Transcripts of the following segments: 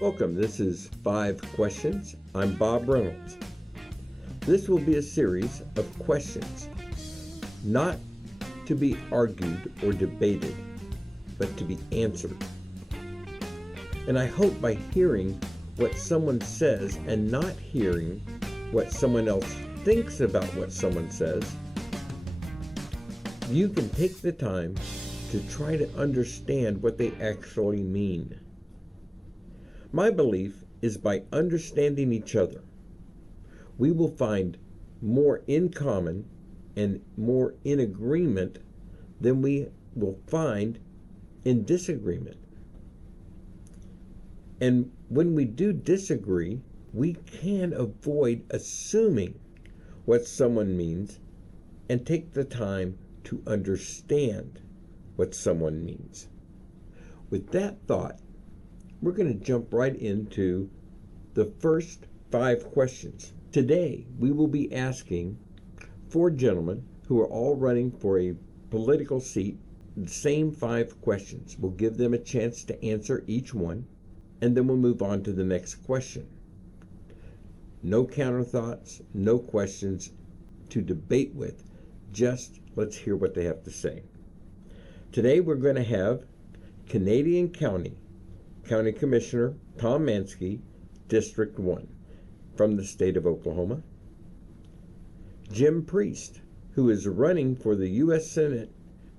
Welcome. This is 5 Questions. I'm Bob Reynolds. This will be a series of questions, not to be argued or debated, but to be answered. And I hope by hearing what someone says and not hearing what someone else thinks about what someone says, you can take the time to try to understand what they actually mean. My belief is by understanding each other, we will find more in common and more in agreement than we will find in disagreement. And when we do disagree, we can avoid assuming what someone means and take the time to understand what someone means. With that thought, we're going to jump right into the first 5 questions. Today, we will be asking 4 gentlemen who are all running for a political seat the same 5 questions. We'll give them a chance to answer each one, and then we'll move on to the next question. No counter thoughts, no questions to debate with. Just let's hear what they have to say. Today, we're going to have Canadian County Commissioner Tom Manske, District 1, from the state of Oklahoma. Jim Priest, who is running for the U.S. Senate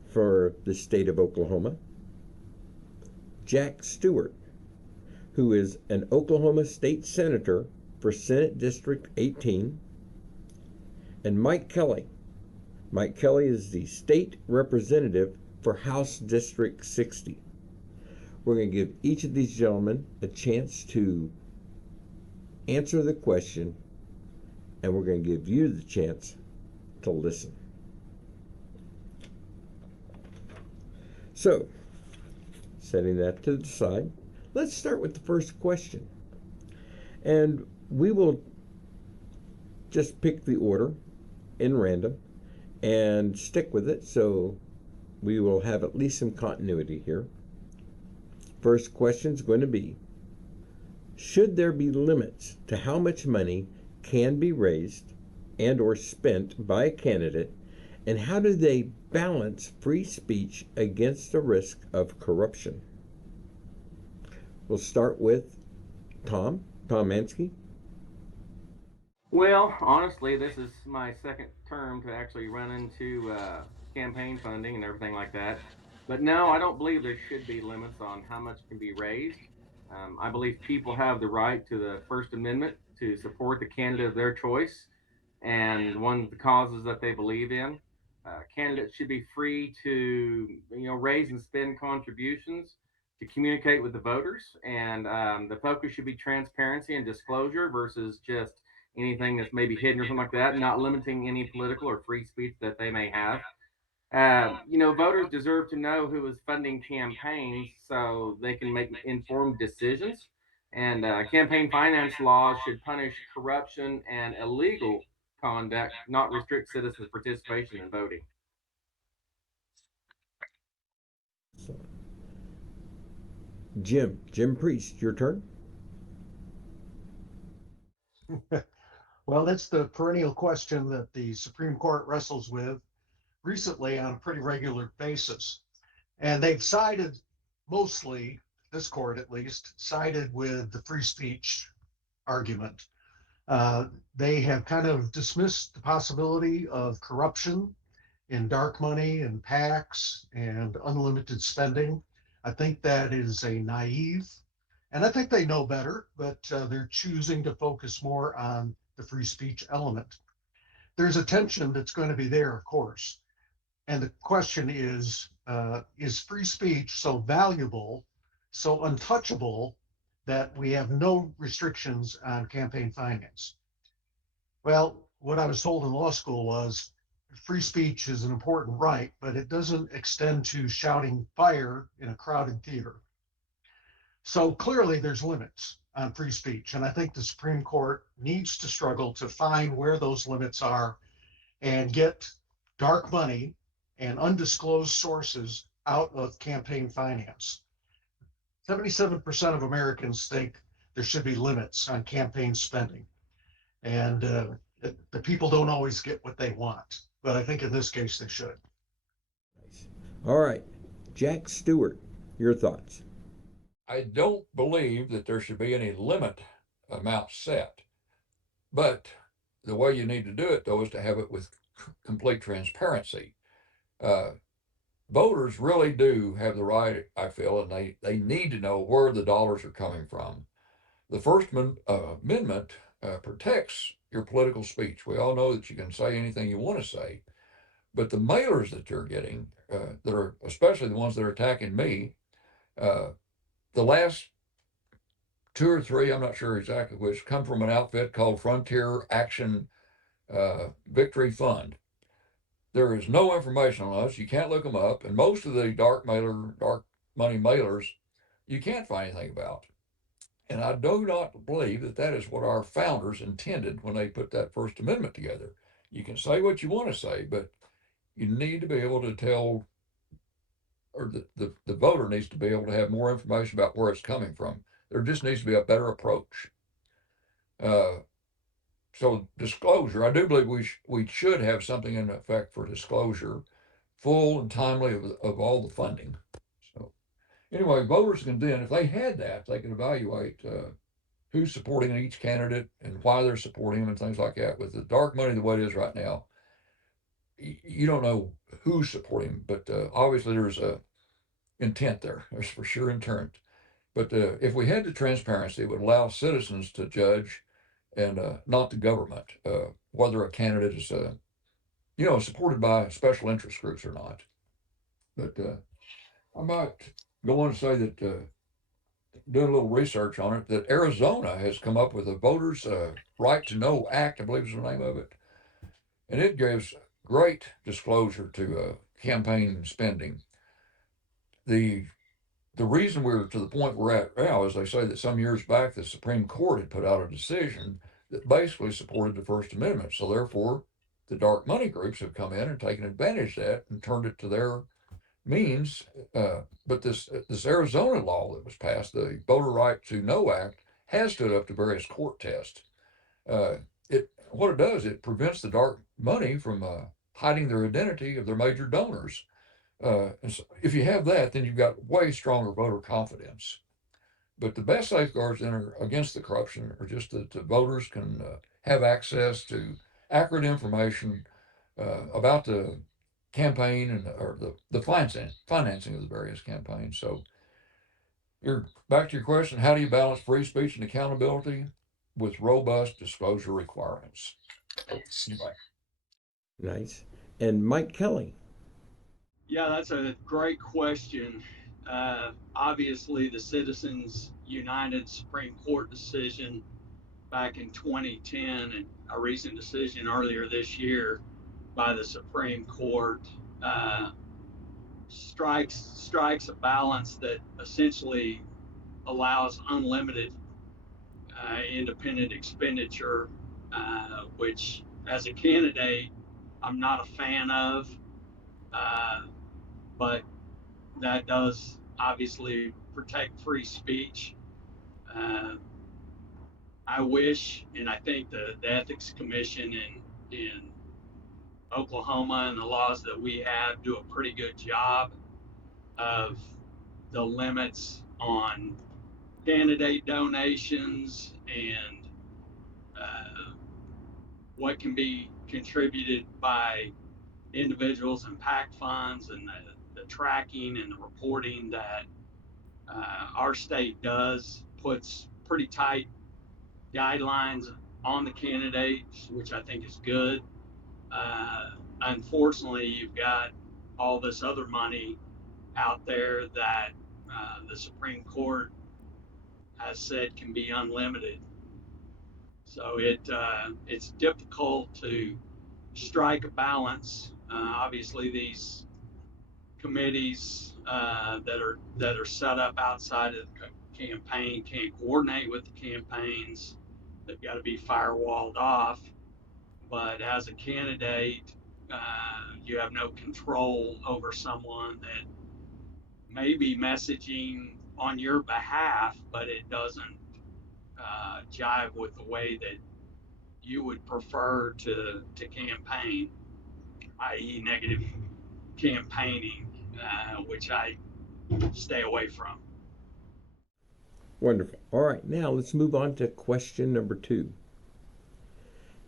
for the state of Oklahoma. Jack Stewart, who is an Oklahoma State Senator for Senate District 18. And Mike Kelly. Mike Kelly is the state representative for House District 60. We're going to give each of these gentlemen a chance to answer the question, and we're going to give you the chance to listen. So, setting that to the side, let's start with the first question. And we will just pick the order in random and stick with it, so we will have at least some continuity here. First question is going to be, should there be limits to how much money can be raised and or spent by a candidate, and how do they balance free speech against the risk of corruption? We'll start with Tom Manske. Well, honestly, this is my second term to actually run into campaign funding and everything like that. But no, I don't believe there should be limits on how much can be raised. I believe people have the right to the First Amendment to support the candidate of their choice and one of the causes that they believe in. Candidates should be free to, raise and spend contributions to communicate with the voters, and the focus should be transparency and disclosure versus just anything that's maybe hidden or something like that, not limiting any political or free speech that they may have. Voters deserve to know who is funding campaigns so they can make informed decisions. And campaign finance laws should punish corruption and illegal conduct, not restrict citizens' participation in voting. Jim Priest, your turn. Well, that's the perennial question that the Supreme Court wrestles with recently on a pretty regular basis. And they've sided mostly, this court at least, sided with the free speech argument. They have kind of dismissed the possibility of corruption in dark money and PACs and unlimited spending. I think that is a naive, and I think they know better, but they're choosing to focus more on the free speech element. There's a tension that's going to be there, of course. And the question is free speech so valuable, so untouchable, that we have no restrictions on campaign finance? Well, what I was told in law school was free speech is an important right, but it doesn't extend to shouting fire in a crowded theater. So clearly there's limits on free speech. And I think the Supreme Court needs to struggle to find where those limits are and get dark money and undisclosed sources out of campaign finance. 77% of Americans think there should be limits on campaign spending. And the people don't always get what they want, but I think in this case they should. All right, Jack Stewart, your thoughts. I don't believe that there should be any limit amount set, but the way you need to do it, though, is to have it with complete transparency. Uh, Voters really do have the right, I feel, and they need to know where the dollars are coming from. The Amendment protects your political speech. We all know that you can say anything you want to say, but the mailers that you're getting, that are especially the ones that are attacking me, uh, the last two or three, I'm not sure exactly which, come from an outfit called Frontier Action Victory Fund. There is no information on us. You can't look them up, and most of the dark money mailers, you can't find anything about. And I do not believe that that is what our founders intended when they put that First Amendment together. You can say what you want to say, but you need to be able to tell, or the voter needs to be able to have more information about where it's coming from. There just needs to be a better approach. Uh, so disclosure, I do believe we should have something in effect for disclosure, full and timely of all the funding. So anyway, voters can then, if they had that, they can evaluate who's supporting each candidate and why they're supporting them and things like that. With the dark money the way it is right now, you don't know who's supporting them, but obviously there's a intent there. There's for sure intent. But if we had the transparency, it would allow citizens to judge and not the government, whether a candidate is, supported by special interest groups or not. But I might go on to say that doing a little research on it, that Arizona has come up with a Voters' Right to Know Act, I believe is the name of it, and it gives great disclosure to campaign spending. The reason we're to the point we're at now is they say that some years back the Supreme Court had put out a decision that basically supported the First Amendment. So therefore, the dark money groups have come in and taken advantage of that and turned it to their means. But this Arizona law that was passed, the Voter Right to Know Act, has stood up to various court tests. What it does, it prevents the dark money from hiding their identity of their major donors. And so if you have that, then you've got way stronger voter confidence. But the best safeguards then are against the corruption are just that the voters can have access to accurate information about the campaign and or the financing of the various campaigns. So you're back to your question: how do you balance free speech and accountability with robust disclosure requirements? Anyway. Nice. And Mike Kelly. Yeah, that's a great question. Obviously, the Citizens United Supreme Court decision back in 2010 and a recent decision earlier this year by the Supreme Court strikes a balance that essentially allows unlimited independent expenditure, which as a candidate I'm not a fan of. But that does obviously protect free speech. Uh, I wish, and I think the Ethics Commission in Oklahoma and the laws that we have do a pretty good job of the limits on candidate donations and what can be contributed by individuals and PAC funds and the tracking and the reporting that our state does puts pretty tight guidelines on the candidates, which I think is good. Unfortunately, you've got all this other money out there that the Supreme Court has said can be unlimited. So it's difficult to strike a balance. Obviously, these committees that are set up outside of the campaign can't coordinate with the campaigns. They've got to be firewalled off. But as a candidate, you have no control over someone that may be messaging on your behalf, but it doesn't jive with the way that you would prefer to campaign, i.e., negative campaigning, which I stay away from. Wonderful. All right, now let's move on to question number 2.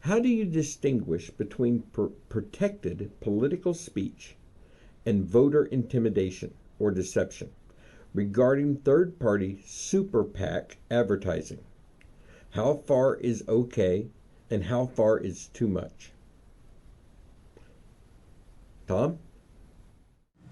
How do you distinguish between protected political speech and voter intimidation or deception regarding third-party super PAC advertising? How far is okay and how far is too much? Tom?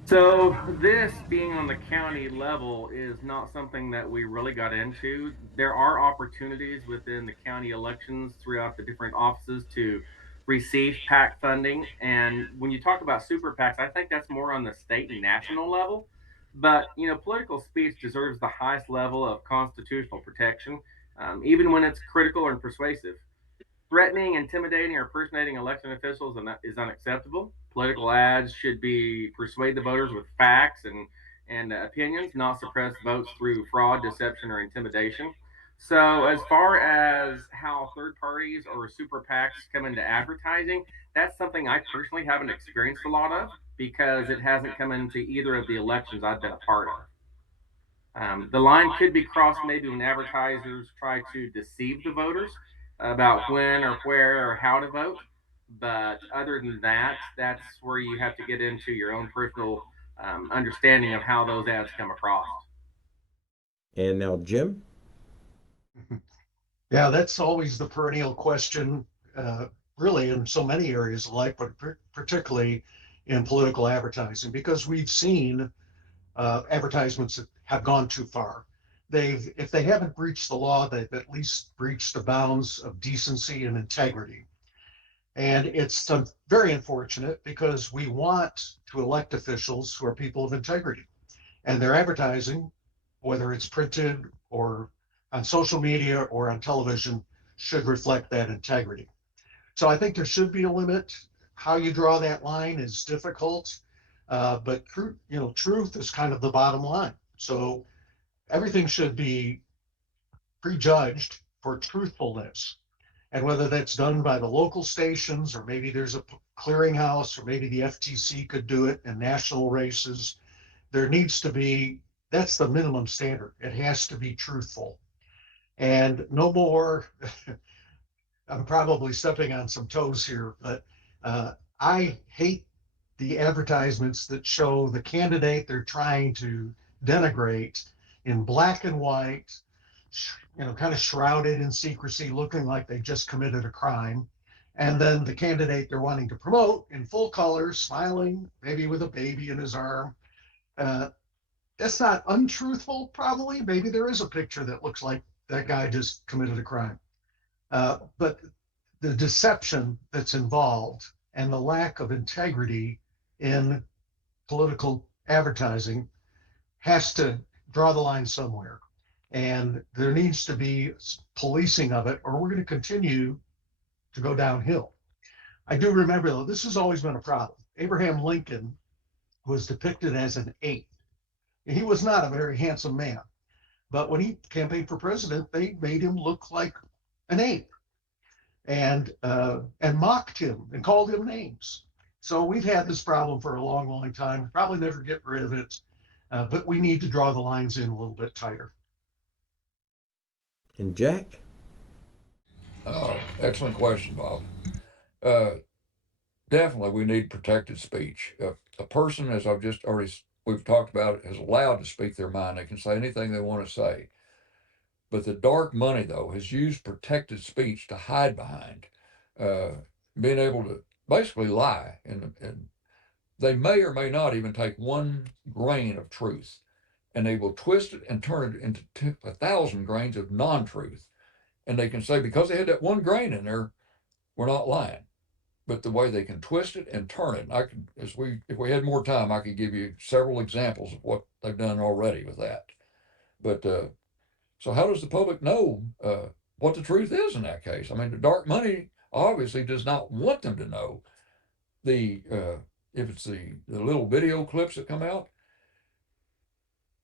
So this being on the county level is not something that we really got into. There are opportunities within the county elections throughout the different offices to receive PAC funding. And when you talk about super PACs, I think that's more on the state and national level. But political speech deserves the highest level of constitutional protection, even when it's critical and persuasive. Threatening, intimidating, or personating election officials is unacceptable. Political ads should be persuade the voters with facts and opinions, not suppress votes through fraud, deception, or intimidation. So, as far as how third parties or super PACs come into advertising, that's something I personally haven't experienced a lot of because it hasn't come into either of the elections I've been a part of. The line could be crossed maybe when advertisers try to deceive the voters about when or where or how to vote. But other than that, that's where you have to get into your own personal understanding of how those ads come across. And now, Jim? Yeah, that's always the perennial question, really in so many areas of life, but particularly in political advertising, because we've seen advertisements that have gone too far. If they haven't breached the law, they've at least breached the bounds of decency and integrity. And it's very unfortunate because we want to elect officials who are people of integrity. And their advertising, whether it's printed or on social media or on television, should reflect that integrity. So I think there should be a limit. How you draw that line is difficult, but truth is kind of the bottom line. So everything should be prejudged for truthfulness. And whether that's done by the local stations, or maybe there's a clearinghouse, or maybe the FTC could do it in national races, there needs to be, that's the minimum standard. It has to be truthful. And no more, I'm probably stepping on some toes here, but I hate the advertisements that show the candidate they're trying to denigrate in black and white, kind of shrouded in secrecy, looking like they just committed a crime. And then the candidate they're wanting to promote in full color, smiling, maybe with a baby in his arm. Uh, that's not untruthful, probably. Maybe there is a picture that looks like that guy just committed a crime. But the deception that's involved and the lack of integrity in political advertising has to draw the line somewhere. And there needs to be policing of it, or we're going to continue to go downhill. I do remember, though, this has always been a problem. Abraham Lincoln was depicted as an ape. He was not a very handsome man, but when he campaigned for president, they made him look like an ape and mocked him and called him names. So we've had this problem for a long, long time. Probably never get rid of it, but we need to draw the lines in a little bit tighter. And Jack? Oh, excellent question, Bob. Definitely, we need protected speech. A person, as I've just already we've talked about, is allowed to speak their mind. They can say anything they want to say. But the dark money, though, has used protected speech to hide behind, uh, being able to basically lie. And they may or may not even take one grain of truth, and they will twist it and turn it into 1,000 grains of non-truth. And they can say, because they had that one grain in there, we're not lying. But the way they can twist it and turn it, I could, if we had more time, I could give you several examples of what they've done already with that. But so how does the public know what the truth is in that case? I mean, the dark money obviously does not want them to know the if it's the little video clips that come out.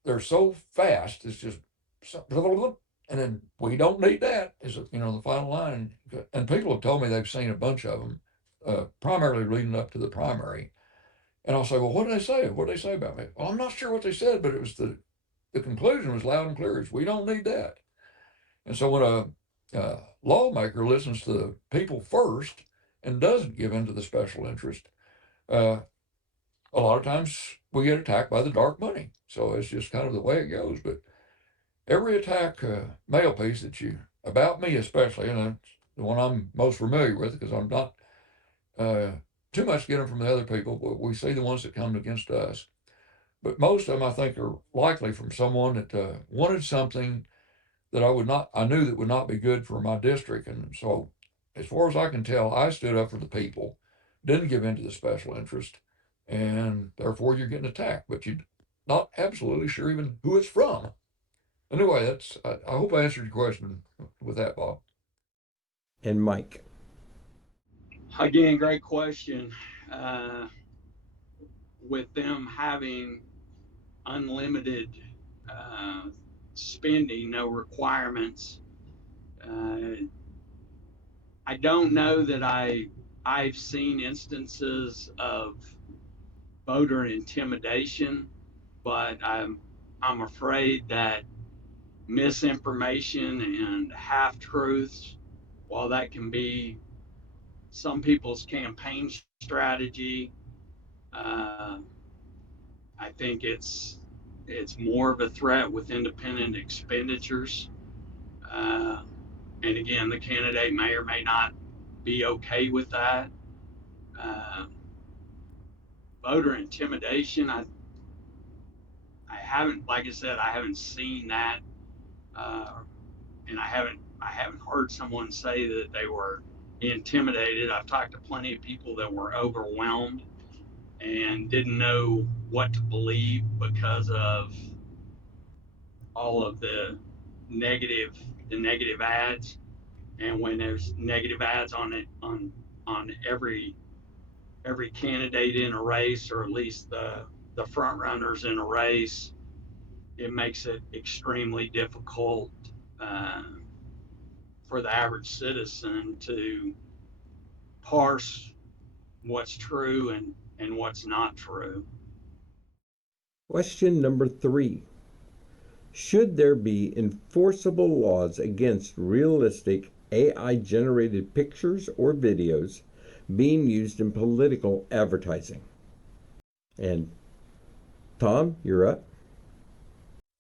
They're so fast, it's just And then we don't need that is, the final line. And people have told me they've seen a bunch of them, primarily leading up to the primary. And I'll say, well, what did they say? What did they say about me? Well, I'm not sure what they said, but it was the conclusion was loud and clear. Is we don't need that. And so when a lawmaker listens to the people first and doesn't give in to the special interest, uh, a lot of times we get attacked by the dark money. So it's just kind of the way it goes. But every attack mail piece about me especially, and that's the one I'm most familiar with because I'm not too much getting from the other people, but we see the ones that come against us. But most of them, I think, are likely from someone that wanted something that I knew that would not be good for my district. And so, as far as I can tell, I stood up for the people, didn't give in to the special interest, and therefore you're getting attacked. But you're not absolutely sure even who it's from. Anyway, I hope I answered your question with that, Bob. And Mike. Again, great question. With them having unlimited spending, no requirements, I don't know that I've seen instances of voter intimidation, but I'm afraid that misinformation and half truths, while that can be some people's campaign strategy, I think it's more of a threat with independent expenditures. And again, the candidate may or may not be okay with that. Voter intimidation, I haven't, like I said, I haven't seen that, and I haven't heard someone say that they were intimidated. I've talked to plenty of people that were overwhelmed and didn't know what to believe because of all of the negative ads. And when there's negative ads on every candidate in a race, or at least the front runners in a race, it makes it extremely difficult for the average citizen to parse what's true and what's not true. Question number 3. Should there be enforceable laws against realistic AI-generated pictures or videos being used in political advertising? And Tom, you're up.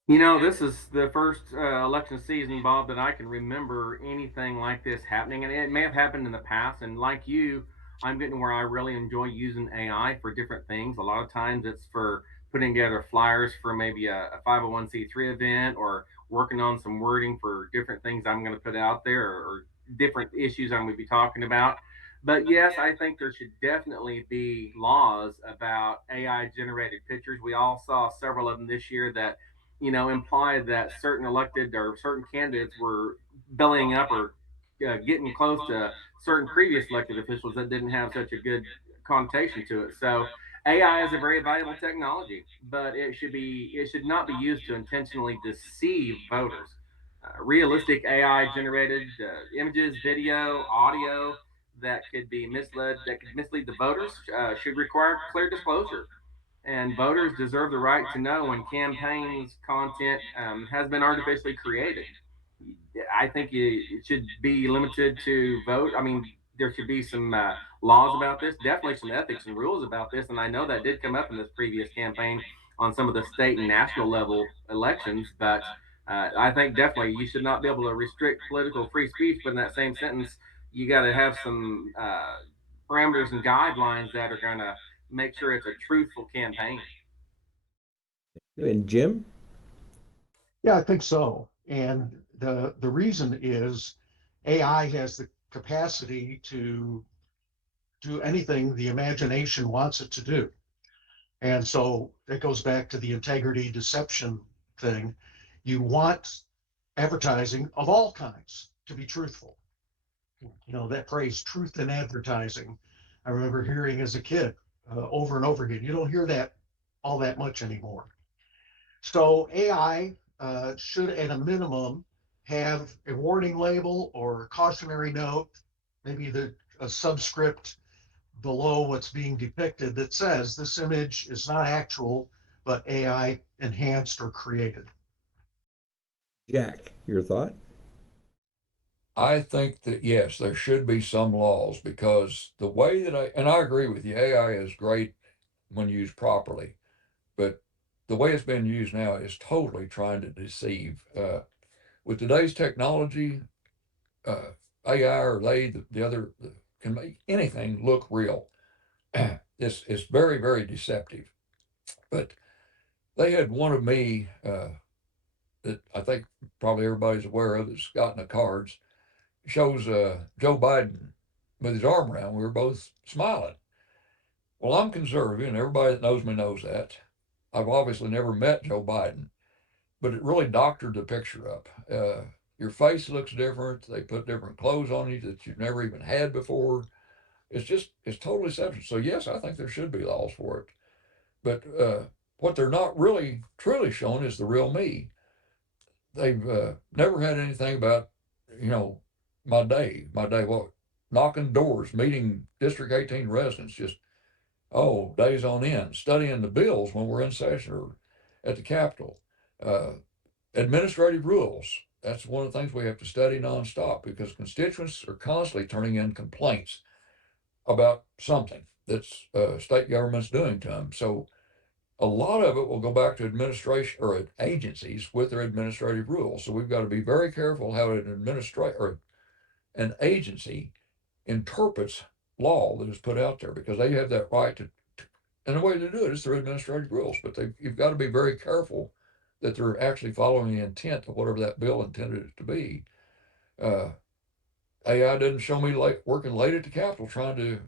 This is the first election season, Bob, that I can remember anything like this happening. And it may have happened in the past. And like you, I'm getting where I really enjoy using AI for different things. A lot of times it's for putting together flyers for maybe a 501c3 event, or working on some wording for different things I'm going to put out there, or different issues I'm going to be talking about. But yes, I think there should definitely be laws about AI generated pictures. We all saw several of them this year that implied that certain elected or certain candidates were bellying up, or getting close to certain previous elected officials that didn't have such a good connotation to it. So AI is a very valuable technology, but it should not be used to intentionally deceive voters. Realistic AI generated images, video, audio that could mislead the voters should require clear disclosure, and voters deserve the right to know when campaigns content has been artificially created. I think it should be limited to vote. I mean, there should be some laws about this, definitely some ethics and rules about this. And I know that did come up in this previous campaign on some of the state and national level elections. But I think definitely you should not be able to restrict political free speech. But in that same sentence, you got to have some parameters and guidelines that are going to make sure it's a truthful campaign. And Jim? Yeah, I think so. And the reason is AI has the capacity to do anything the imagination wants it to do. And so it goes back to the integrity deception thing. You want advertising of all kinds to be truthful. That phrase, truth in advertising, I remember hearing as a kid over and over again. You don't hear that all that much anymore. So AI should, at a minimum, have a warning label or a cautionary note, maybe a subscript below what's being depicted that says this image is not actual, but AI enhanced or created. Jack, your thought? I think that yes, there should be some laws because the way that and I agree with you, AI is great when used properly, but the way it's being used now is totally trying to deceive. With today's technology, AI or the other can make anything look real. It's very, very deceptive. But they had one of me that I think probably everybody's aware of that's gotten the cards. Shows Joe Biden with his arm around. We were both smiling. Well, I'm conservative, and everybody that knows me knows that. I've obviously never met Joe Biden, but it really doctored the picture up. Your face looks different. They put different clothes on you that you've never even had before. It's totally separate. So yes, I think there should be laws for it. But what they're not really truly showing is the real me. They've never had anything about, you know, my day, what, knocking doors, meeting District 18 residents, just, oh, days on end, studying the bills when we're in session or at the Capitol. Uh, Administrative rules. That's one of the things we have to study nonstop because constituents are constantly turning in complaints about something that's state government's doing to them. So a lot of it will go back to administration or agencies with their administrative rules. So we've got to be very careful how an agency interprets law that is put out there because they have that right and the way to do it is through administrative rules. But you've got to be very careful that they're actually following the intent of whatever that bill intended it to be. AI didn't show me working late at the Capitol trying to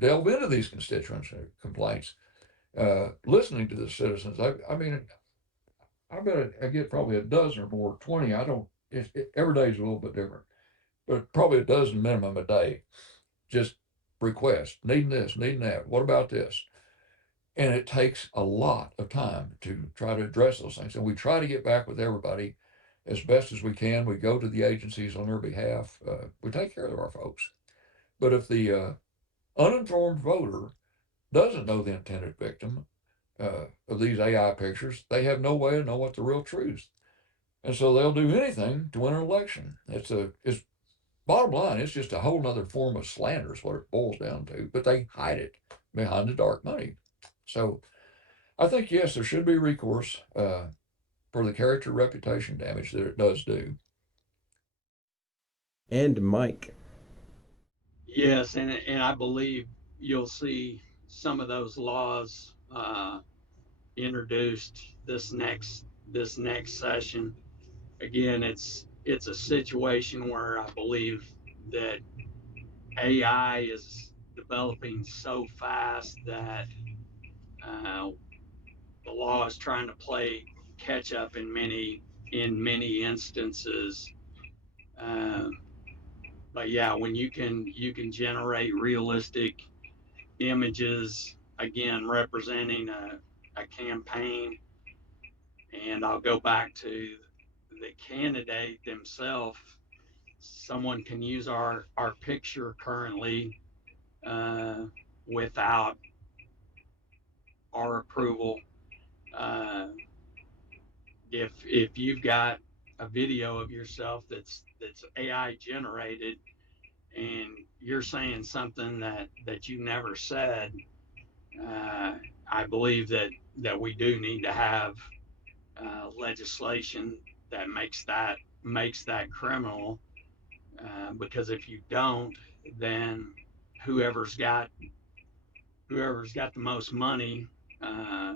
delve into these constituents' complaints, listening to the citizens. I mean, I bet I get probably a dozen or more, 20. I don't, every day is a little bit different, but probably a dozen minimum a day. Just requests, needing this, needing that. What about this? And it takes a lot of time to try to address those things. And we try to get back with everybody as best as we can. We go to the agencies on their behalf. We take care of our folks. But if the uninformed voter doesn't know the intended victim of these AI pictures, they have no way to know what the real truth. And so they'll do anything to win an election. It's bottom line, it's just a whole nother form of slander is what it boils down to, but they hide it behind the dark money. So I think, yes, there should be recourse for the character reputation damage that it does do. And Mike. Yes, and I believe you'll see some of those laws introduced this next session. Again, it's a situation where I believe that AI is developing so fast that uh, the law is trying to play catch up in many instances. Uh, but yeah, when you can generate realistic images again representing a campaign, and I'll go back to the candidate themselves. Someone can use our picture currently uh, without our approval. Uh, if you've got a video of yourself that's AI generated and you're saying something that you never said, I believe that we do need to have legislation that makes that criminal. Because if you don't, then whoever's got whoever's got the most money uh,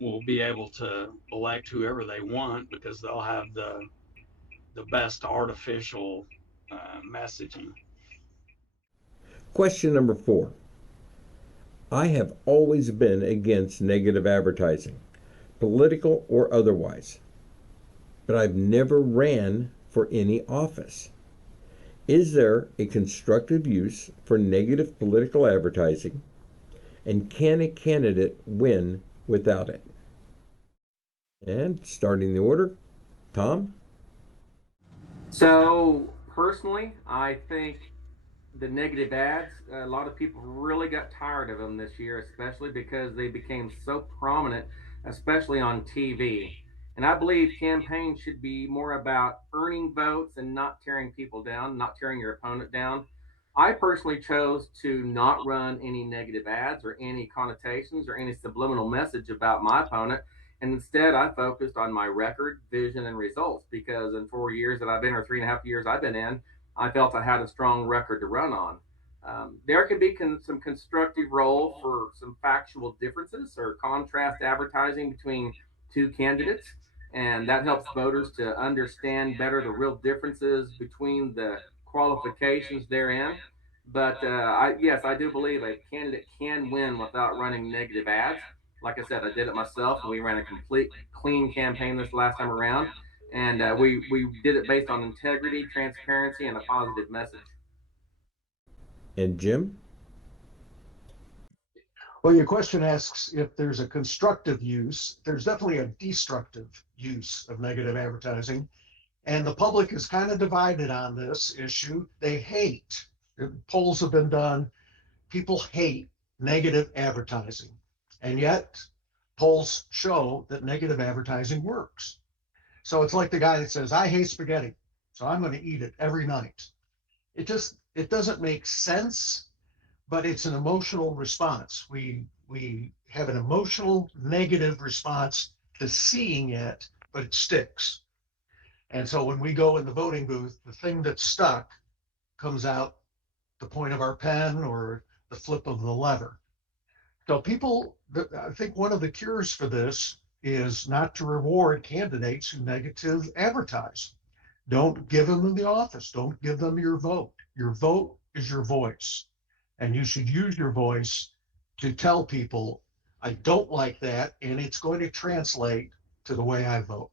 will be able to elect whoever they want because they'll have the best artificial messaging. Question number 4. I have always been against negative advertising, political or otherwise, but I've never ran for any office. Is there a constructive use for negative political advertising, and can a candidate win without it? And starting the order, Tom? So personally, I think the negative ads, a lot of people really got tired of them this year, especially because they became so prominent, especially on TV. And I believe campaigns should be more about earning votes and not tearing people down, not tearing your opponent down. I personally chose to not run any negative ads or any connotations or any subliminal message about my opponent. And instead, I focused on my record, vision, and results because in 4 years that I've been, or 3.5 years I've been in, I felt I had a strong record to run on. There can be some constructive role for some factual differences or contrast advertising between two candidates, and that helps voters to understand better the real differences between the qualifications therein. But yes, I do believe a candidate can win without running negative ads. Like I said, I did it myself, and we ran a complete clean campaign this last time around, and we did it based on integrity, transparency, and a positive message. And Jim? Well, your question asks if there's a constructive use. There's definitely a destructive use of negative advertising. And the public is kind of divided on this issue. They hate, polls have been done, people hate negative advertising. And yet, polls show that negative advertising works. So it's like the guy that says, I hate spaghetti, so I'm going to eat it every night. It doesn't make sense, but it's an emotional response. We have an emotional negative response to seeing it, but it sticks. And so when we go in the voting booth, the thing that's stuck comes out the point of our pen or the flip of the lever. So I think one of the cures for this is not to reward candidates who negative advertise. Don't give them the office. Don't give them your vote. Your vote is your voice. And you should use your voice to tell people, I don't like that, and it's going to translate to the way I vote.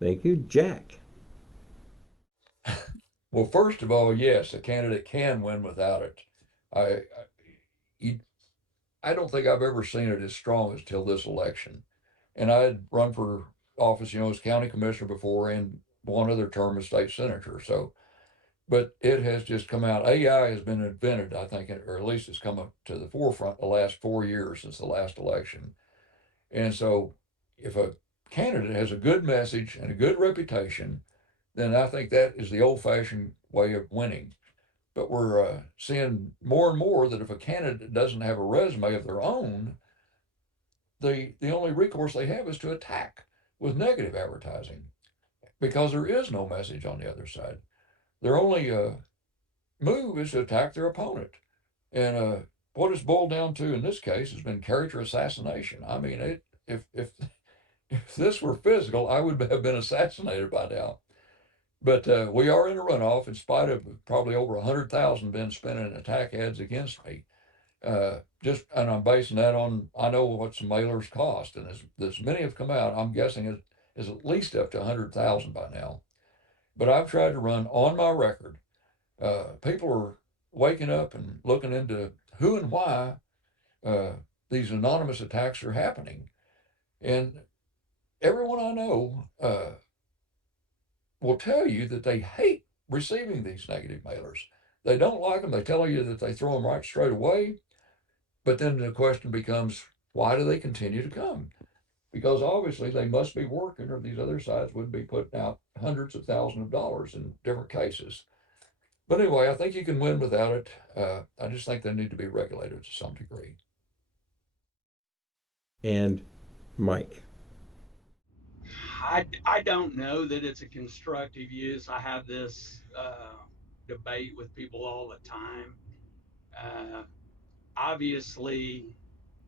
Thank you. Jack? Well, first of all, yes, a candidate can win without it. I, you, I don't think I've ever seen it as strong as till this election. And I had run for office, as county commissioner before and one other term as state senator. So, but it has just come out. AI has been invented, I think, or at least it's come up to the forefront the last 4 years since the last election. And so, if a candidate has a good message and a good reputation, then I think that is the old-fashioned way of winning. But we're seeing more and more that if a candidate doesn't have a resume of their own, the only recourse they have is to attack with negative advertising because there is no message on the other side. Their only move is to attack their opponent. And what it's boiled down to in this case has been character assassination. I mean, if this were physical, I would have been assassinated by now. But we are in a runoff in spite of probably over 100,000 been spent in attack ads against me. And I'm basing that on, I know what some mailers cost, and as many have come out, I'm guessing it is at least up to 100,000 by now. But I've tried to run on my record. People are waking up and looking into who and why these anonymous attacks are happening. And everyone I know will tell you that they hate receiving these negative mailers. They don't like them. They tell you that they throw them right straight away. But then the question becomes, why do they continue to come? Because obviously they must be working, or these other sides wouldn't be putting out hundreds of thousands of dollars in different cases. But anyway, I think you can win without it. I just think they need to be regulated to some degree. And Mike? I don't know that it's a constructive use. I have this debate with people all the time. Uh, Obviously,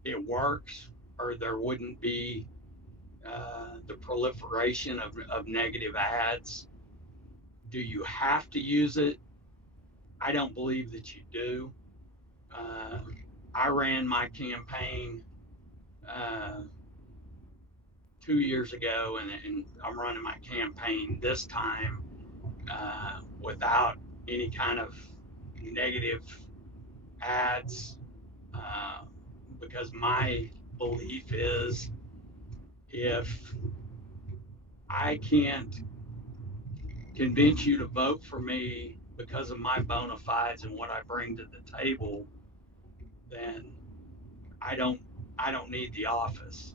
it works, or there wouldn't be the proliferation of negative ads. Do you have to use it? I don't believe that you do. Uh, I ran my campaign uh, 2 years ago, and I'm running my campaign this time without any kind of negative ads because my belief is if I can't convince you to vote for me because of my bona fides and what I bring to the table, then I don't I don't need the office.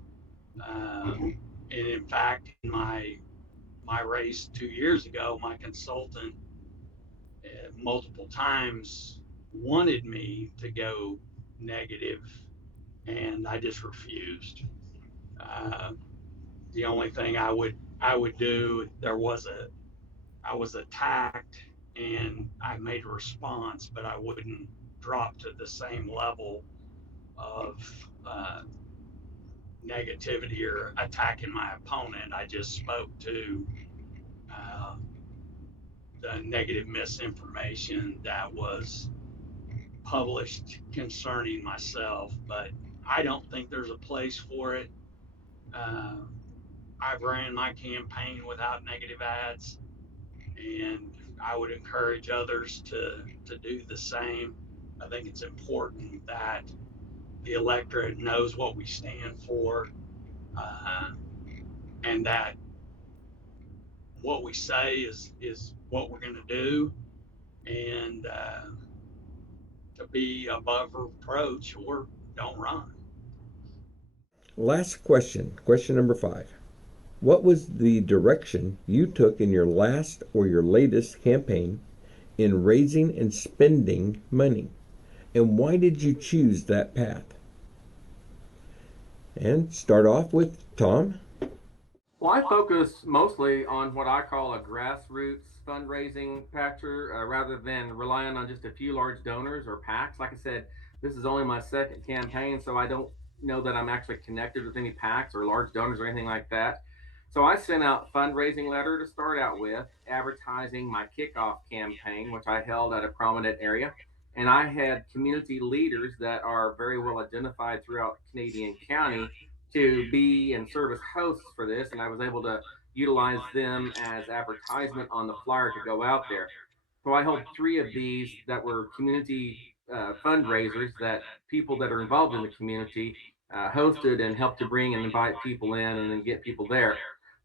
And in fact, in my race 2 years ago, my consultant multiple times wanted me to go negative, and I just refused. Uh, the only thing I would do, I was attacked and I made a response, but I wouldn't drop to the same level of negativity or attacking my opponent. I just spoke to uh, the negative misinformation that was published concerning myself, but I don't think there's a place for it. Uh, I've ran my campaign without negative ads, and I would encourage others to do the same. I think it's important that the electorate knows what we stand for, uh, and that what we say is what we're going to do, and to be above reproach or don't run. Last question, question number 5. What was the direction you took in your last or your latest campaign in raising and spending money? And why did you choose that path? And start off with Tom. Well, I focus mostly on what I call a grassroots fundraising factor rather than relying on just a few large donors or PACs. Like I said, this is only my second campaign, so I don't know that I'm actually connected with any PACs or large donors or anything like that. So I sent out fundraising letter to start out with, advertising my kickoff campaign, which I held at a prominent area. And I had community leaders that are very well identified throughout Canadian County to be and serve as hosts for this, and I was able to utilize them as advertisement on the flyer to go out there. So I held three of these that were community fundraisers that people that are involved in the community hosted and helped to bring and invite people in and then get people there.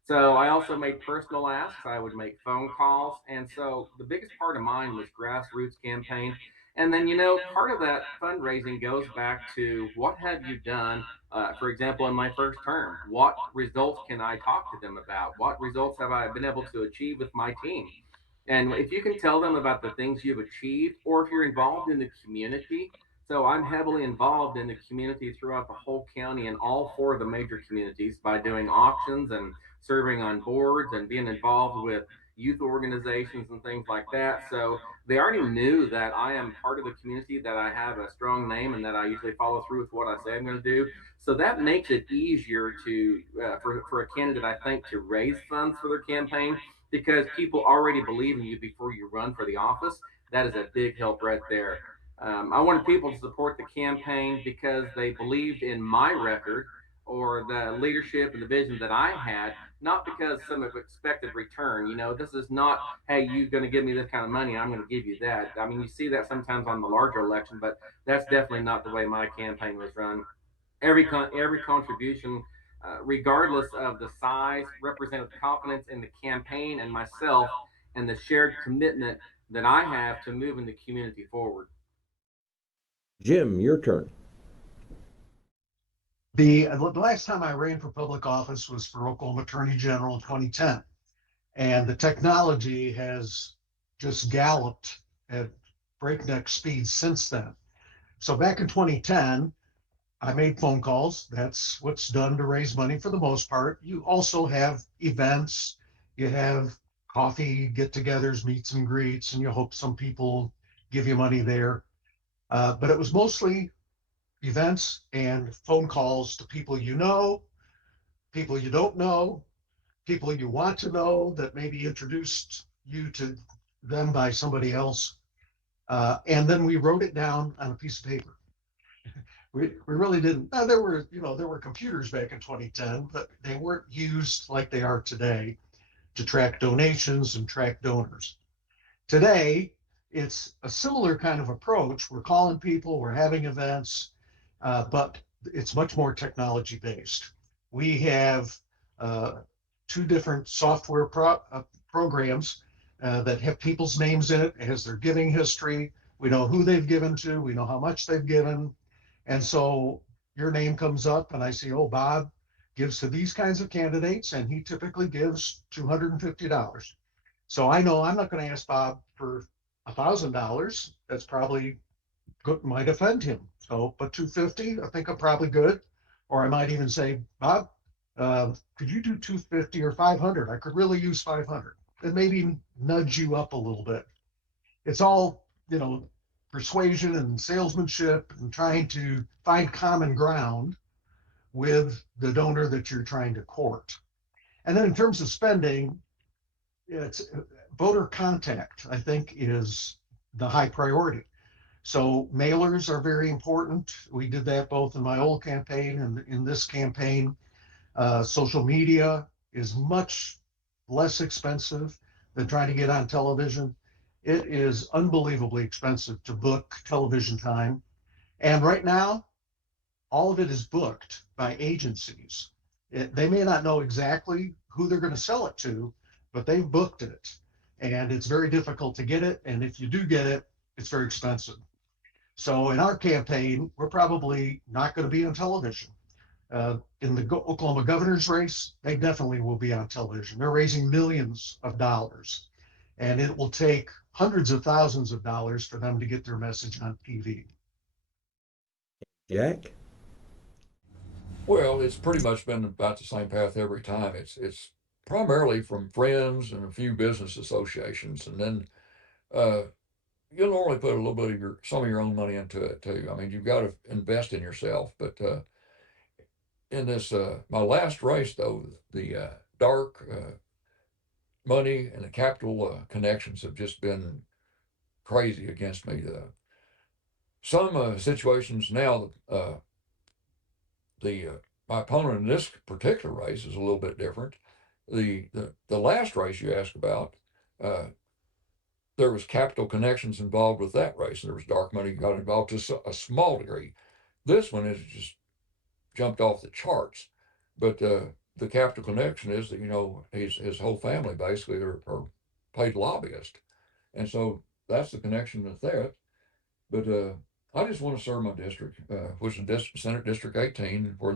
So I also made personal asks. I would make phone calls, and so the biggest part of mine was grassroots campaign. And then, part of that fundraising goes back to what have you done for example, in my first term, what results can I talk to them about? What results have I been able to achieve with my team? And if you can tell them about the things you've achieved, or if you're involved in the community, so I'm heavily involved in the community throughout the whole county and all four of the major communities by doing auctions and serving on boards and being involved with youth organizations and things like that. So they already knew that I am part of the community, that I have a strong name, and that I usually follow through with what I say I'm going to do. So that makes it easier to for a candidate, I think, to raise funds for their campaign because people already believe in you before you run for the office. That is a big help right there. I wanted people to support the campaign because they believed in my record or the leadership and the vision that I had, not because some expected return. This is not, hey, you're going to give me this kind of money, I'm going to give you that. I mean, you see that sometimes on the larger election, but that's definitely not the way my campaign was run. Every contribution, regardless of the size, represented confidence in the campaign and myself, and the shared commitment that I have to moving the community forward. Jim, your turn. The last time I ran for public office was for Oklahoma Attorney General in 2010, and the technology has just galloped at breakneck speed since then. So back in 2010, I made phone calls. That's what's done to raise money for the most part. You also have events, you have coffee get-togethers, meets and greets, and you hope some people give you money there. But it was mostly events and phone calls to people you know, people you don't know, people you want to know that maybe introduced you to them by somebody else. And then we wrote it down on a piece of paper. We really didn't. There were computers back in 2010, but they weren't used like they are today to track donations and track donors. Today, it's a similar kind of approach. We're calling people, we're having events, but it's much more technology based. We have two different software programs that have people's names in it. It has their giving history. We know who they've given to. We know how much they've given. And so your name comes up and I see, oh, Bob gives to these kinds of candidates and he typically gives $250. So I know I'm not going to ask Bob for $1,000. That's probably good, might offend him. So, but 250, I think I'm probably good. Or I might even say, Bob, could you do 250 or 500? I could really use 500. And maybe nudge you up a little bit. It's all, persuasion and salesmanship and trying to find common ground with the donor that you're trying to court. And then in terms of spending, it's voter contact, I think, is the high priority. So mailers are very important. We did that both in my old campaign and in this campaign. Social media is much less expensive than trying to get on television. It is unbelievably expensive to book television time. And right now, all of it is booked by agencies. They may not know exactly who they're going to sell it to, but they've booked it. And it's very difficult to get it. And if you do get it, it's very expensive. So in our campaign, we're probably not going to be on television. In the Oklahoma governor's race, they definitely will be on television. They're raising millions of dollars, and it will take hundreds of thousands of dollars for them to get their message on TV. Jack? Well, it's pretty much been about the same path every time. It's primarily from friends and a few business associations, and then uh, you'll normally put a little bit of some of your own money into it too. I mean, you've got to invest in yourself. But in this my last race though, the dark money and the capital connections have just been crazy against me. Some situations now, the my opponent in this particular race is a little bit different. The last race you asked about, uh, there was capital connections involved with that race, and there was dark money got involved to a small degree. This one has just jumped off the charts, but the capital connection is that his whole family basically are paid lobbyists, and so that's the connection that's there. But I just want to serve my district, which is Senate District 18, where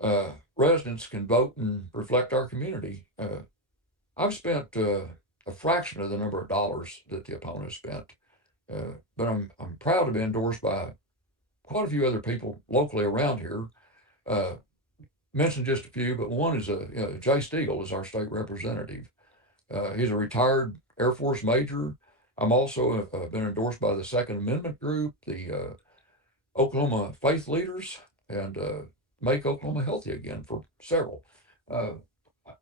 the residents can vote and reflect our community. I've spent a fraction of the number of dollars that the opponent spent, but I'm proud to be endorsed by quite a few other people locally around here. Uh, Mention just a few, but one is Jay Stegall is our state representative. He's a retired Air Force major. I'm also been endorsed by the Second Amendment group, the Oklahoma Faith Leaders, and Make Oklahoma Healthy Again for several. Uh,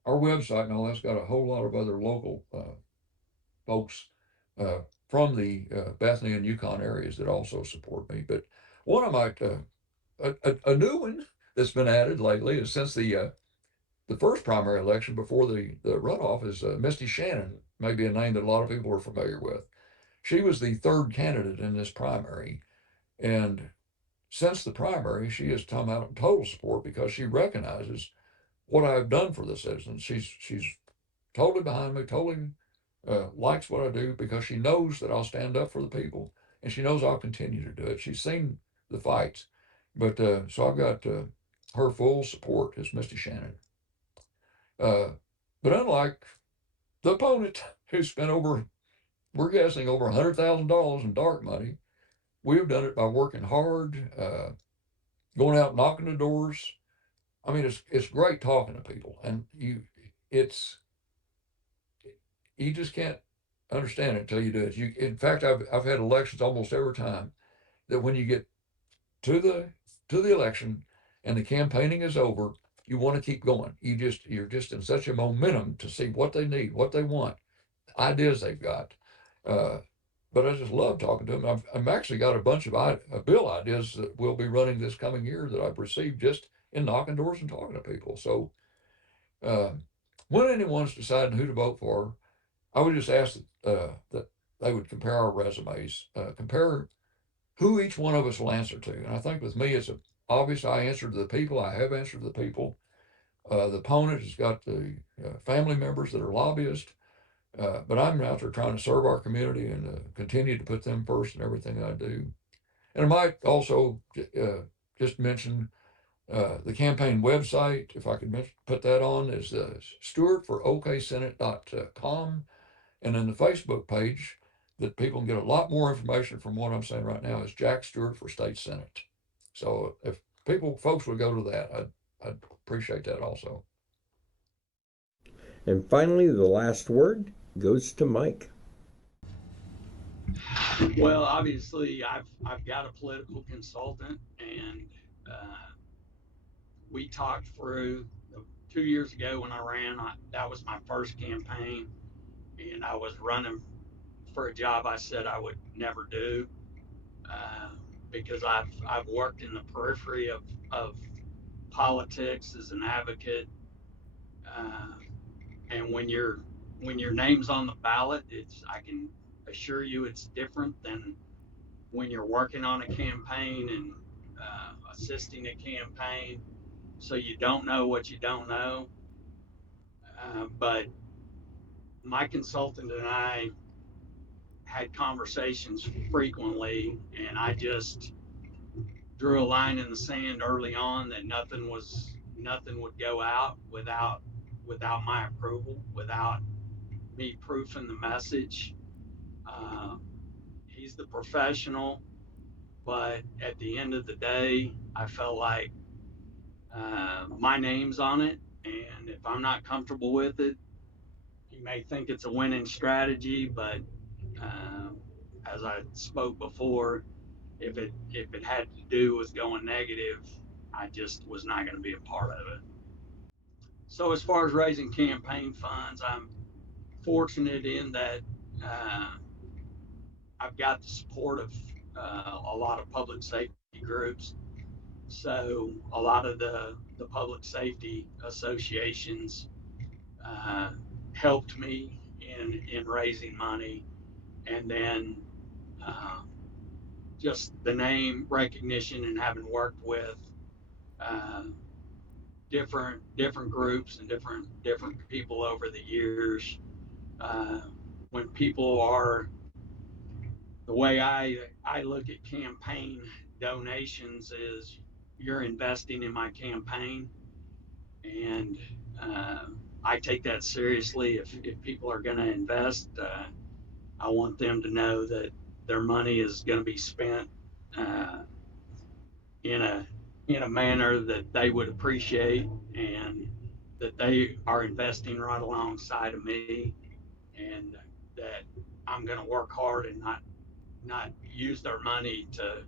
our website and all that's got a whole lot of other local folks uh, from the Bethany and Yukon areas that also support me. But one I might, a new one that's been added lately is since the first primary election before the runoff is Misty Shannon, maybe a name that a lot of people are familiar with. She was the third candidate in this primary, and since the primary, she has come out in total support because she recognizes what I've done for the citizens. She's totally behind me, totally likes what I do because she knows that I'll stand up for the people, and she knows I'll continue to do it. She's seen the fights, but so I've got her full support as Misty Shannon. Uh, but unlike the opponent who spent we're guessing over $100,000 in dark money, we've done it by working hard, going out knocking the doors. I mean, it's great talking to people, and it's you just can't understand it until you do it. In fact, I've had elections almost every time that when you get to the election and the campaigning is over, you want to keep going. You're just in such a momentum to see what they need, what they want, ideas they've got. Uh, but I just love talking to them. I've actually got a bunch of bill ideas that we'll be running this coming year that I've received just in knocking doors and talking to people. So uh, when anyone's deciding who to vote for, I would just ask that they would compare our resumes, compare who each one of us will answer to. And I think with me, it's obvious I answer to the people. I have answered to the people. The opponent has got the family members that are lobbyists. But I'm out there trying to serve our community and continue to put them first in everything I do. And I might also just mention the campaign website, if I could put that on, is stewartforoksenate.com. And then the Facebook page that people can get a lot more information from what I'm saying right now is Jack Stewart for State Senate. So if folks would go to that, I'd appreciate that also. And finally, the last word goes to Mike. Well, obviously, I've got a political consultant, and we talked through 2 years ago when I ran. That was my first campaign, and I was running for a job I said I would never do because I've worked in the periphery of politics as an advocate, and when your name's on the ballot, I can assure you it's different than when you're working on a campaign and assisting a campaign. So you don't know what you don't know. But my consultant and I had conversations frequently, and I just drew a line in the sand early on that nothing would go out without my approval, without me proofing the message. He's the professional, but at the end of the day, I felt like my name's on it, and if I'm not comfortable with it, you may think it's a winning strategy, but as I spoke before, if it had to do with going negative, I just was not going to be a part of it. So as far as raising campaign funds, I'm fortunate in that I've got the support of a lot of public safety groups. So a lot of the public safety associations helped me in raising money, and then just the name recognition and having worked with different groups and different people over the years. When people are, the way I look at campaign donations is you're investing in my campaign, and I take that seriously. If people are going to invest, I want them to know that their money is going to be spent in a manner that they would appreciate, and that they are investing right alongside of me, and that I'm going to work hard and not use their money to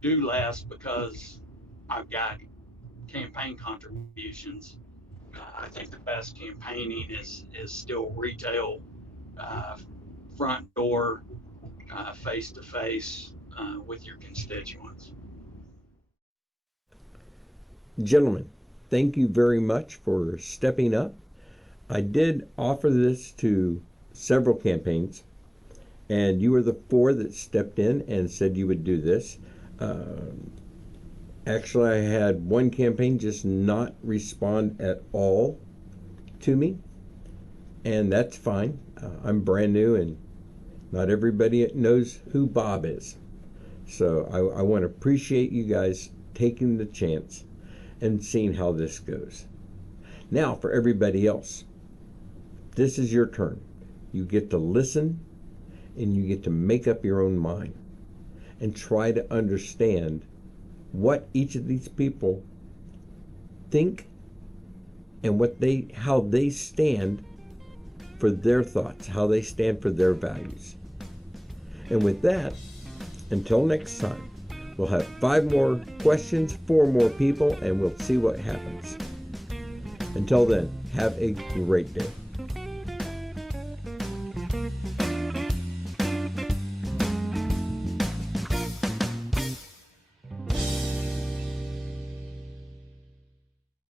do less because I've got campaign contributions. I think the best campaigning is still retail, front door, face to face with your constituents. Gentlemen, thank you very much for stepping up. I did offer this to several campaigns, and you were the 4 that stepped in and said you would do this. Actually, I had one campaign just not respond at all to me, and that's fine. I'm brand new, and not everybody knows who Bob is. So I want to appreciate you guys taking the chance and seeing how this goes. Now, for everybody else, this is your turn. You get to listen, and you get to make up your own mind and try to understand what each of these people think and how they stand for their thoughts, how they stand for their values. And with that, until next time, we'll have 5 more questions, 4 more people, and we'll see what happens. Until then, have a great day.